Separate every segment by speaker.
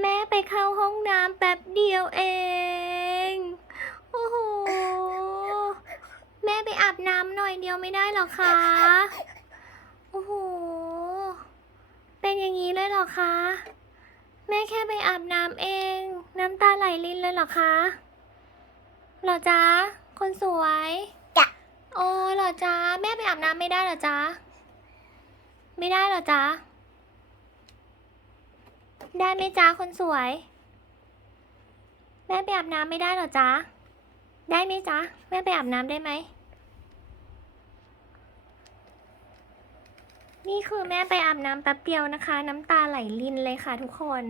Speaker 1: แม่ไปเข้าห้องน้ำแป๊บเดียวเอง โอ้โห แม่ไปอาบน้ำหน่อยเดียวไม่ได้หรอคะ โอ้โห เป็นอย่างนี้เลยเหรอคะ แม่แค่ไปอาบน้ำเอง น้ำตาไหลลินเลยเหรอคะเหรอจ๊ะ คนสวย
Speaker 2: จ้ะ
Speaker 1: โอ้เหรอจ๊ะ แม่ไปอาบน้ำไม่ได้เหรอจ๊ะ ไม่ได้เหรอจ๊ะ ได้ไหมจ๊ะคนสวย แม่ไปอาบน้ำไม่ได้หรอจ๊ะ ได้ไหมจ๊ะ แม่ไปอาบน้ำได้ไหม นี่คือแม่ไปอาบน้ำแป๊บเดียวนะคะ น้ำตาไหลลินเลยค่ะทุกคน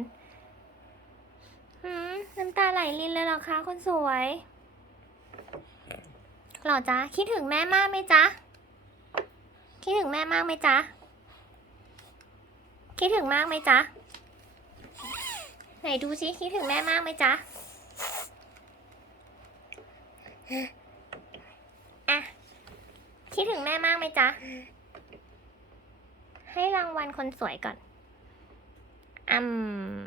Speaker 1: หืมน้ำตาไหลลินเลยเหรอคะคนสวยหรอจ๊ะ คิดถึงแม่มากไหมจ๊ะ คิดถึงแม่มากไหมจ๊ะ คิดถึงมากไหมจ๊ะ ไหนดูซิคิดถึงแม่มากไหมจ๊ะอะคิดถึงแม่มากไหมจ๊ะ ให้รางวัลคนสวยก่อนอืม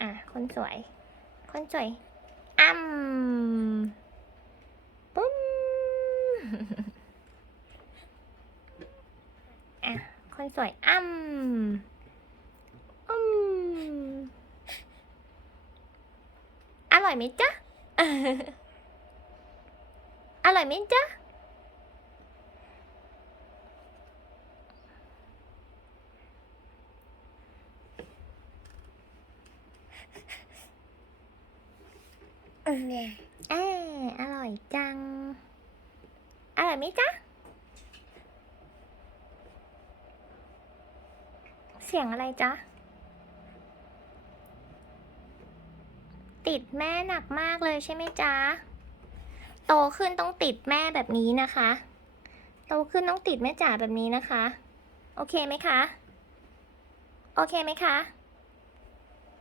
Speaker 1: อะ คนสวย คนสวยอืมปุ้ม อะ คนสวยอืมอืมอร่อยไหมจ๊ะ อร่อยไหมจ๊ะ
Speaker 2: อืมเนี่ย
Speaker 1: เอออร่อยจัง อร่อยไหมจ๊ะ เสียงอะไรจ๊ะ ติดแม่หนักมากเลยใช่ไหมจ๊ะ โตขึ้นต้องติดแม่แบบนี้นะคะ โตขึ้นต้องติดแม่จ๋าแบบนี้นะคะ โอเคไหมคะ โอเคไหมคะ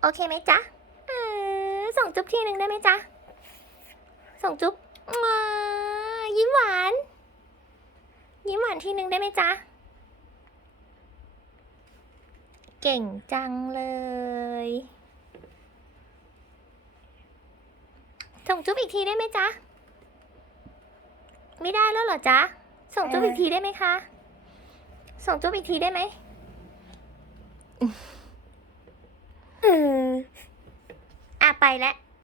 Speaker 1: โอเคไหมจ๊ะส่งจุ๊บทีหนึ่งได้ไหมจ๊ะ ส่งจุ๊บอ่ายิ้มหวาน ยิ้มหวานทีหนึ่งได้ไหมจ๊ะ เก่งจังเลยส่งจุ๊บอีกทีได้ไหมจ๊ะ ไม่ได้แล้วเหรอจ๊ะ ส่งจุ๊บอีกทีได้ไหมคะ ส่งจุ๊บอีกทีได้ไหม
Speaker 2: อืม
Speaker 1: อะไปแล้ว